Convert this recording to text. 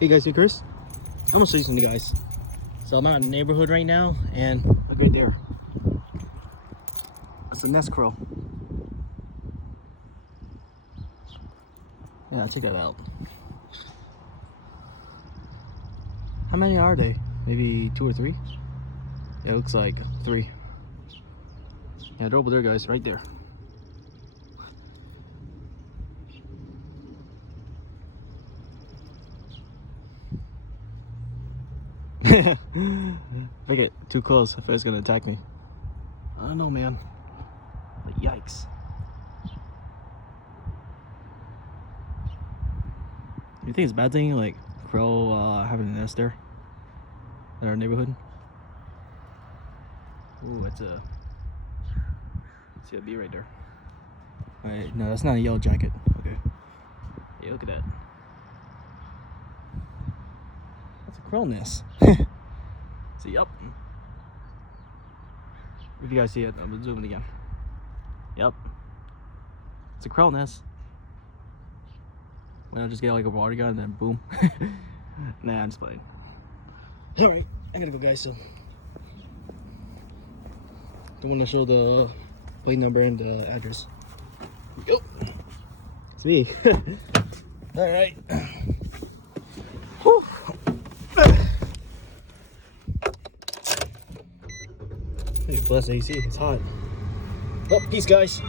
Hey guys, hey Chris. I'm gonna show you something, guys. So I'm out in the neighborhood right now, and look right there. That's a nest crow. Yeah, check that out. How many are they? Maybe 2 or 3? Yeah, it looks like 3. Yeah, they're over there, guys, right there. If I get too close, I feel it's gonna attack me. I don't know, man. But yikes. You think it's a bad thing, like crow having a nest there in our neighborhood? Ooh, that's a. See a bee right there. Alright, no, that's not a yellow jacket. Okay. Yeah, look at that. That's a crow nest. See, yup. If you guys see it, I'm gonna zoom it again. Yep. It's a crow nest. Why not just get like a water gun and then boom? Nah, I'm just playing. Alright, I gotta go, guys, so. I want to show the plate number and the address. Here we go. It's me. Alright. Hey, bless AC, it's hot. Well, peace, guys.